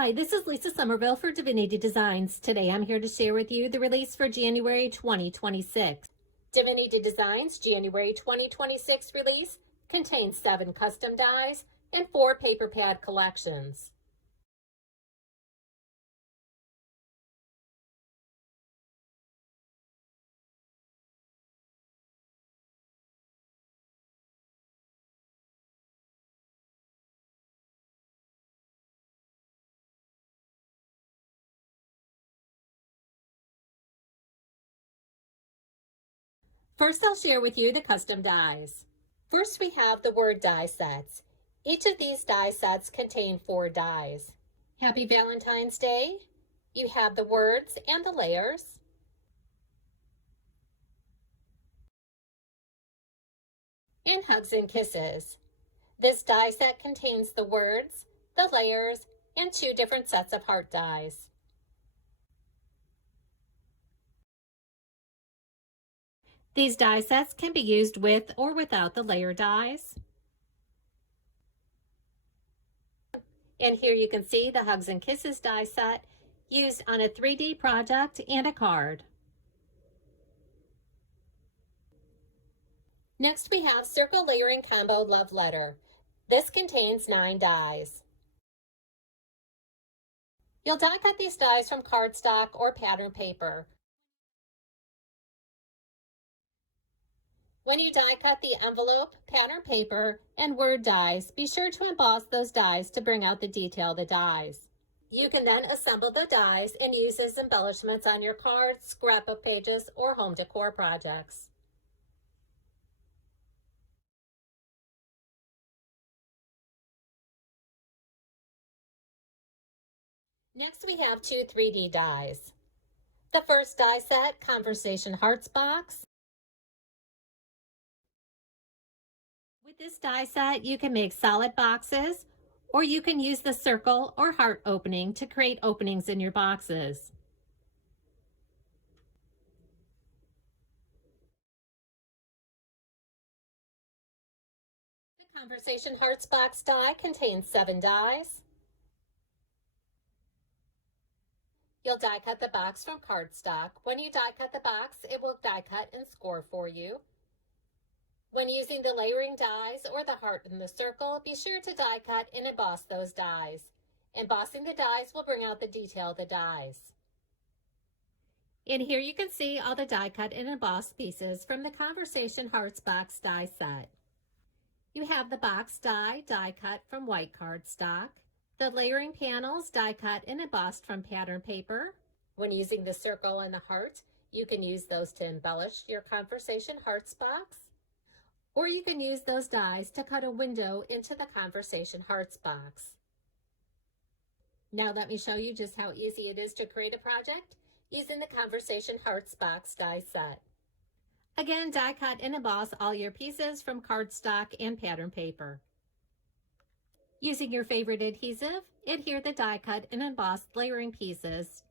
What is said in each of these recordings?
Hi, this is Lisa Somerville for Divinity Designs. Today I'm here to share with you the release for January 2026. Divinity Designs January 2026 release contains 7 custom dies and 4 paper pad collections. First, I'll share with you the custom dies. First, we have the word die sets. Each of these die sets contain 4 dies. Happy Valentine's Day. You have the words and the layers. And hugs and kisses. This die set contains the words, the layers, and 2 different sets of heart dies. These die sets can be used with or without the layer dies. And here you can see the Hugs and Kisses die set used on a 3D project and a card. Next we have Circle Layering Combo Love Letter. This contains 9 dies. You'll die cut these dies from cardstock or pattern paper. When you die cut the envelope, pattern paper, and word dies, be sure to emboss those dies to bring out the detail of the dies. You can then assemble the dies and use as embellishments on your cards, scrapbook pages, or home decor projects. Next we have 2 3D dies. The first die set, Conversation Hearts Box. With this die set, you can make solid boxes, or you can use the circle or heart opening to create openings in your boxes. The Conversation Hearts Box die contains 7 dies. You'll die cut the box from cardstock. When you die cut the box, it will die cut and score for you. When using the layering dies or the heart and the circle, be sure to die cut and emboss those dies. Embossing the dies will bring out the detail of the dies. And here you can see all the die cut and embossed pieces from the Conversation Hearts Box die set. You have the box die cut from white cardstock. The layering panels die cut and embossed from pattern paper. When using the circle and the heart, you can use those to embellish your Conversation Hearts Box. Or you can use those dies to cut a window into the Conversation Hearts Box. Now let me show you just how easy it is to create a project using the Conversation Hearts Box die set. Again, die cut and emboss all your pieces from cardstock and pattern paper. Using your favorite adhesive, adhere the die cut and embossed layering pieces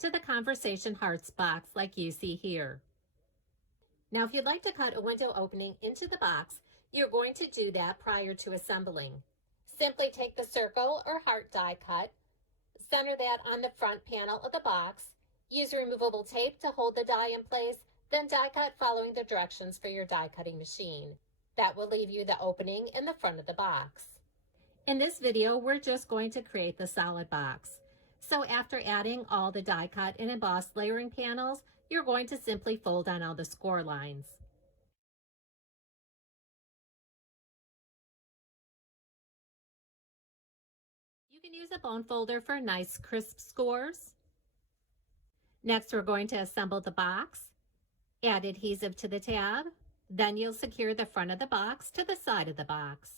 to the Conversation Hearts Box like you see here. Now, if you'd like to cut a window opening into the box, you're going to do that prior to assembling. Simply take the circle or heart die cut, center that on the front panel of the box, use removable tape to hold the die in place, then die cut following the directions for your die cutting machine. That will leave you the opening in the front of the box. In this video, we're just going to create the solid box. So after adding all the die cut and embossed layering panels, you're going to simply fold on all the score lines. You can use a bone folder for nice crisp scores. Next, we're going to assemble the box. Add adhesive to the tab. Then you'll secure the front of the box to the side of the box.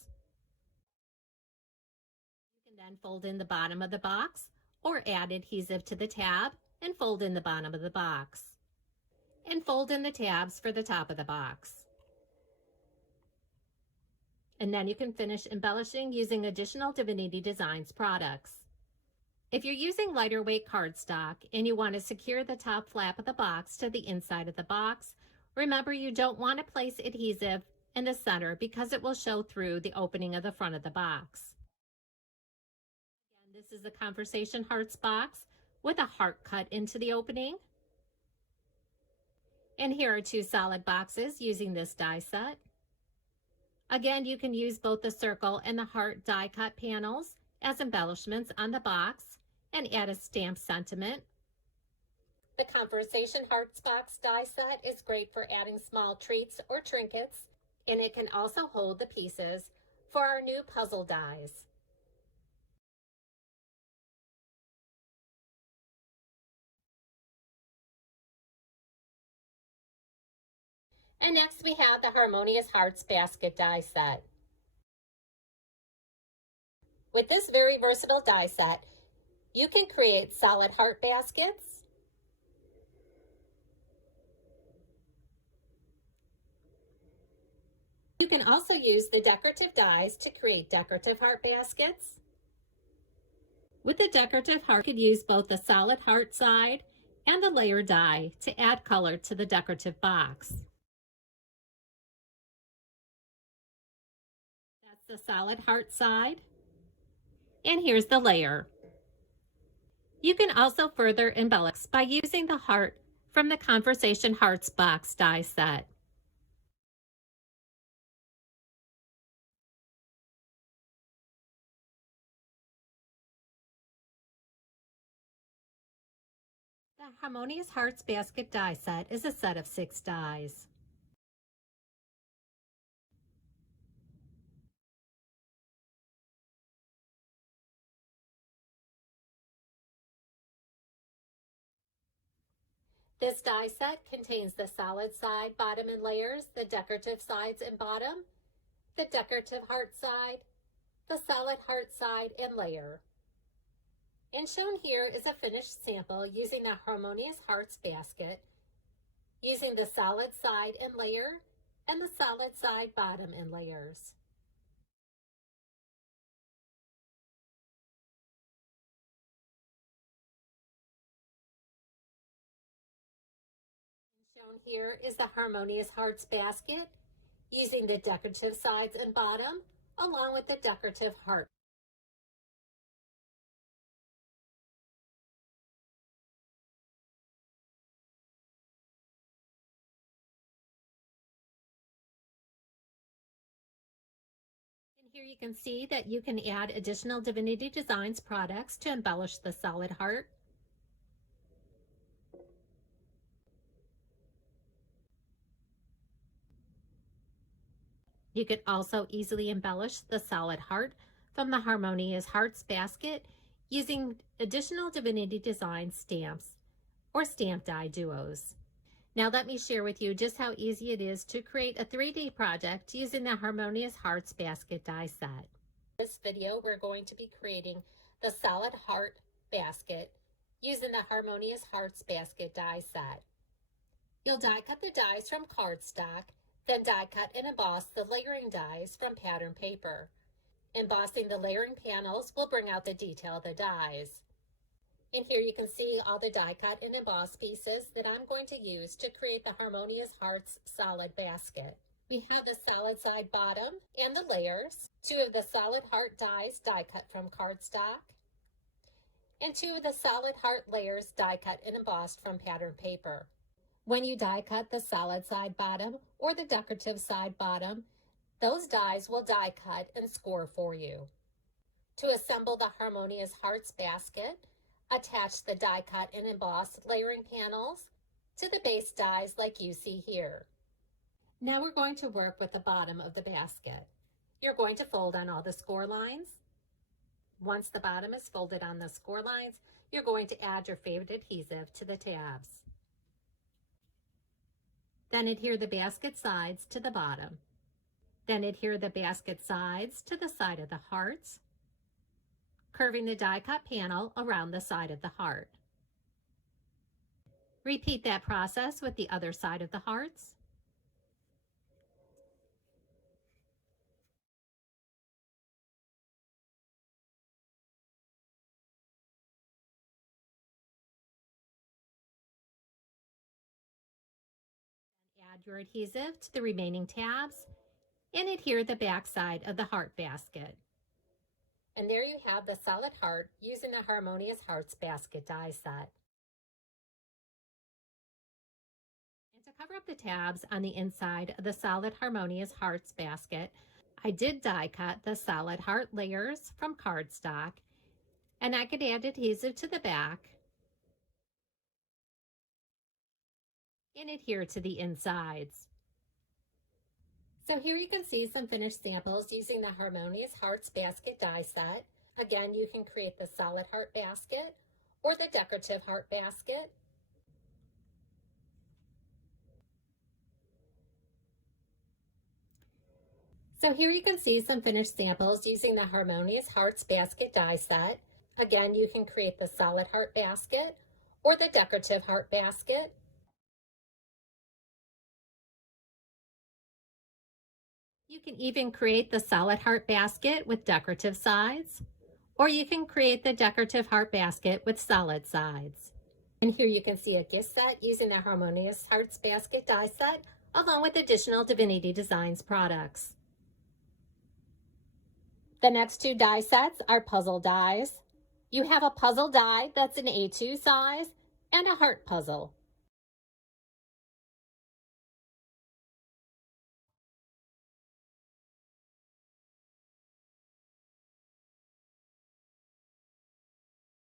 You can then fold in the bottom of the box or add adhesive to the tab and fold in the bottom of the box. And fold in the tabs for the top of the box. And then you can finish embellishing using additional Divinity Designs products. If you're using lighter weight cardstock and you want to secure the top flap of the box to the inside of the box, remember you don't want to place adhesive in the center because it will show through the opening of the front of the box. This is the Conversation Hearts box with a heart cut into the opening. And here are two solid boxes using this die set. Again, you can use both the circle and the heart die cut panels as embellishments on the box and add a stamped sentiment. The Conversation Hearts box die set is great for adding small treats or trinkets, and it can also hold the pieces for our new puzzle dies. And next we have the Harmonious Hearts basket die set. With this very versatile die set, you can create solid heart baskets, you can also use the decorative dies to create decorative heart baskets. With the decorative heart, you could use both the solid heart side and the layer die to add color to the decorative box. That's the solid heart side. And here's the layer. You can also further embellish by using the heart from the Conversation Hearts box die set. The Harmonious Hearts basket die set is a set of 6 dies. This die set contains the solid side, bottom, and layers, the decorative sides and bottom, the decorative heart side, the solid heart side, and layer. And shown here is a finished sample using the Harmonious Hearts basket, using the solid side and layer, and the solid side, bottom, and layers. Shown here is the Harmonious Hearts basket using the decorative sides and bottom along with the decorative heart. And here you can see that you can add additional Divinity Designs products to embellish the solid heart. You could also easily embellish the solid heart from the Harmonious Hearts basket using additional Divinity Design stamps or stamp die duos. Now let me share with you just how easy it is to create a 3D project using the Harmonious Hearts basket die set. In this video, we're going to be creating the solid heart basket using the Harmonious Hearts basket die set. You'll die cut the dies from cardstock, then die cut and emboss the layering dies from pattern paper. Embossing the layering panels will bring out the detail of the dies. And here you can see all the die cut and emboss pieces that I'm going to use to create the Harmonious Hearts solid basket. We have the solid side bottom and the layers, 2 of the solid heart dies die cut from cardstock, and 2 of the solid heart layers die cut and embossed from pattern paper. When you die cut the solid side bottom or the decorative side bottom, those dies will die cut and score for you. To assemble the Harmonious Hearts basket, attach the die cut and embossed layering panels to the base dies like you see here. Now we're going to work with the bottom of the basket. You're going to fold on all the score lines. Once the bottom is folded on the score lines, you're going to add your favorite adhesive to the tabs. Then adhere the basket sides to the bottom. Then adhere the basket sides to the side of the hearts, curving the die cut panel around the side of the heart. Repeat that process with the other side of the hearts. Add your adhesive to the remaining tabs and adhere the back side of the heart basket. And there you have the solid heart using the Harmonious Hearts basket die set. And to cover up the tabs on the inside of the solid Harmonious Hearts basket, I did die cut the solid heart layers from cardstock, and I could add adhesive to the back and adhere to the insides. So here you can see some finished samples using the Harmonious Hearts basket die set. Again, you can create the solid heart basket or the decorative heart basket. So here you can see some finished samples using the Harmonious Hearts basket die set. Again, you can create the solid heart basket or the decorative heart basket. You can even create the solid heart basket with decorative sides, or you can create the decorative heart basket with solid sides. And here you can see a gift set using the Harmonious Hearts basket die set, along with additional Divinity Designs products. The next two die sets are puzzle dies. You have a puzzle die that's an A2 size and a heart puzzle.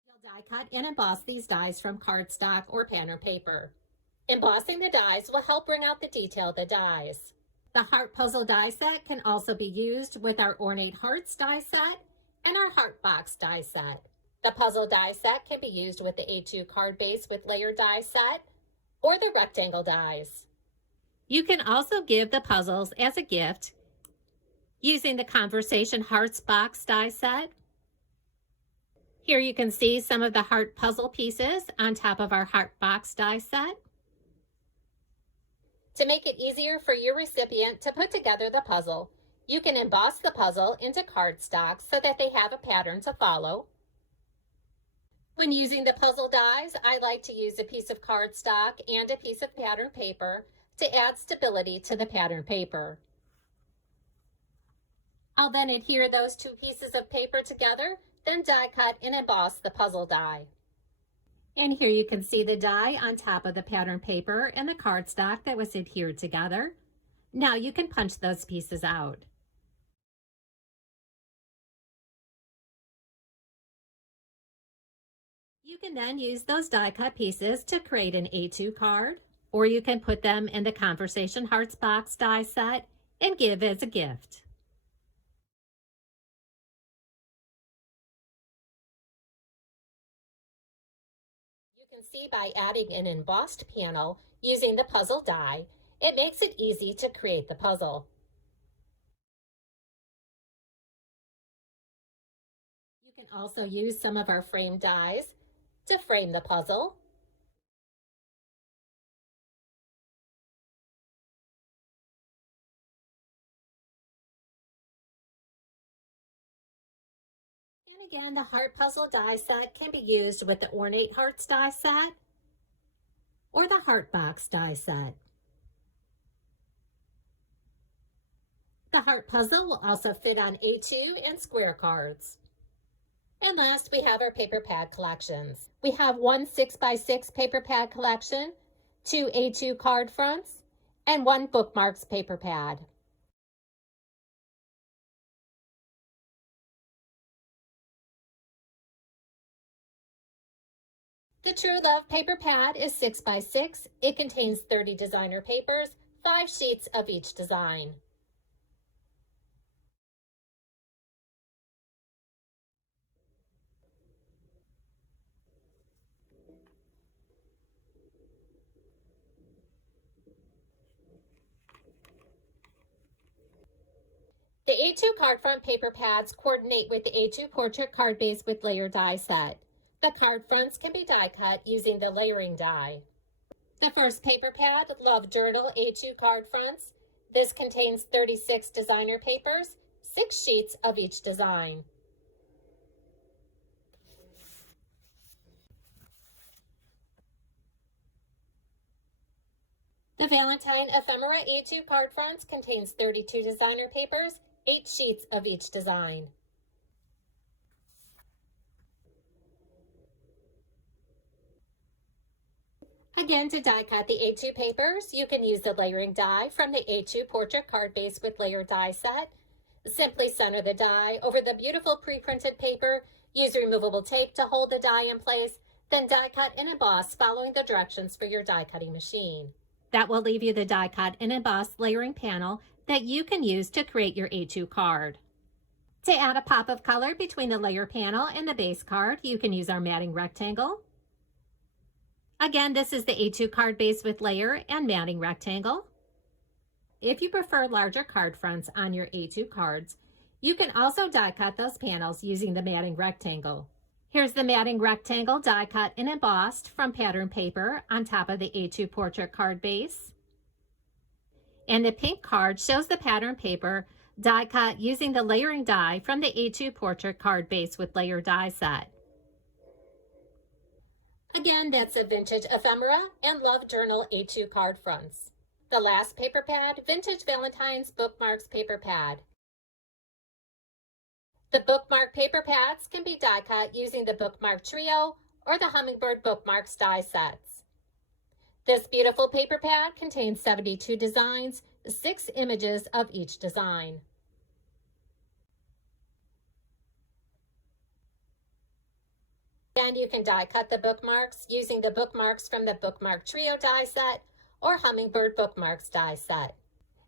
You'll die cut and emboss these dies from cardstock or pattern paper. Embossing the dies will help bring out the detail of the dies. The heart puzzle die set can also be used with our ornate hearts die set and our heart box die set. The puzzle die set can be used with the A2 card base with layered die set or the rectangle dies. You can also give the puzzles as a gift using the Conversation Hearts box die set. Here you can see some of the heart puzzle pieces on top of our heart box die set. To make it easier for your recipient to put together the puzzle, you can emboss the puzzle into cardstock so that they have a pattern to follow. When using the puzzle dies, I like to use a piece of cardstock and a piece of pattern paper to add stability to the pattern paper. I'll then adhere those two pieces of paper together, then die cut and emboss the puzzle die. And here you can see the die on top of the pattern paper and the cardstock that was adhered together. Now you can punch those pieces out. You can then use those die cut pieces to create an A2 card, or you can put them in the Conversation Hearts box die set and give as a gift. You can see by adding an embossed panel using the puzzle die, it makes it easy to create the puzzle. You can also use some of our frame dies to frame the puzzle. And again, the heart puzzle die set can be used with the ornate hearts die set or the heart box die set. The heart puzzle will also fit on A2 and square cards. And last, we have our paper pad collections. We have one 6x6 paper pad collection, two A2 card fronts, and one bookmarks paper pad. The True Love paper pad is 6x6. It contains 30 designer papers, 5 sheets of each design. The A2 card front paper pads coordinate with the A2 portrait card base with layer die set. The card fronts can be die cut using the layering die. The first paper pad, Love Journal A2 card fronts. This contains 36 designer papers, 6 sheets of each design. The Valentine Ephemera A2 card fronts contains 32 designer papers, 8 sheets of each design. Again, to die cut the A2 papers, you can use the layering die from the A2 portrait card base with layer die set. Simply center the die over the beautiful pre-printed paper, use removable tape to hold the die in place, then die cut and emboss following the directions for your die cutting machine. That will leave you the die cut and emboss layering panel that you can use to create your A2 card. To add a pop of color between the layer panel and the base card, you can use our matting rectangle. Again, this is the A2 card base with layer and matting rectangle. If you prefer larger card fronts on your A2 cards, you can also die cut those panels using the matting rectangle. Here's the matting rectangle die cut and embossed from pattern paper on top of the A2 portrait card base. And the pink card shows the pattern paper die cut using the layering die from the A2 portrait card base with layer die set. Again, that's a vintage ephemera and love journal A2 card fronts. The last paper pad, Vintage Valentine's Bookmarks Paper Pad. The bookmark paper pads can be die cut using the Bookmark Trio or the Hummingbird Bookmarks die sets. This beautiful paper pad contains 72 designs, 6 images of each design. And you can die cut the bookmarks using the bookmarks from the Bookmark Trio die set or Hummingbird Bookmarks die set.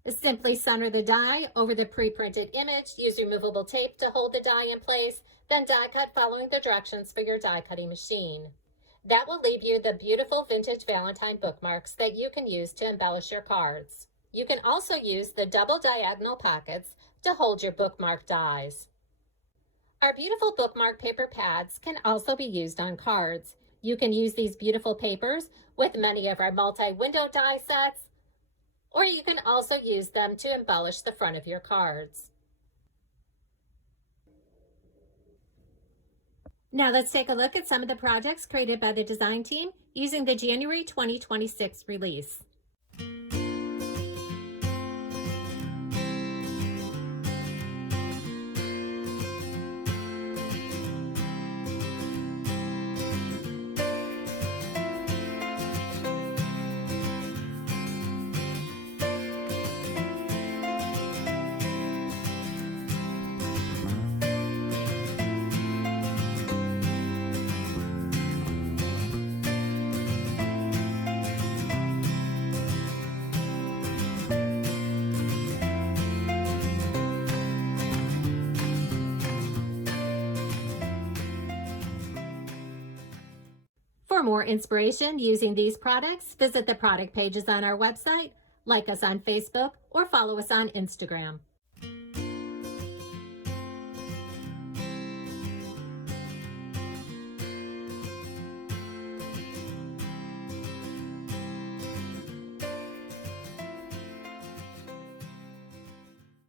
Simply center the die over the pre-printed image, use removable tape to hold the die in place, then die cut following the directions for your die cutting machine. That will leave you the beautiful vintage Valentine bookmarks that you can use to embellish your cards. You can also use the double diagonal pockets to hold your bookmark dies. Our beautiful bookmark paper pads can also be used on cards. You can use these beautiful papers with many of our multi-window die sets, or you can also use them to embellish the front of your cards. Now let's take a look at some of the projects created by the design team using the January 2026 release. For more inspiration using these products, visit the product pages on our website, like us on Facebook, or follow us on Instagram.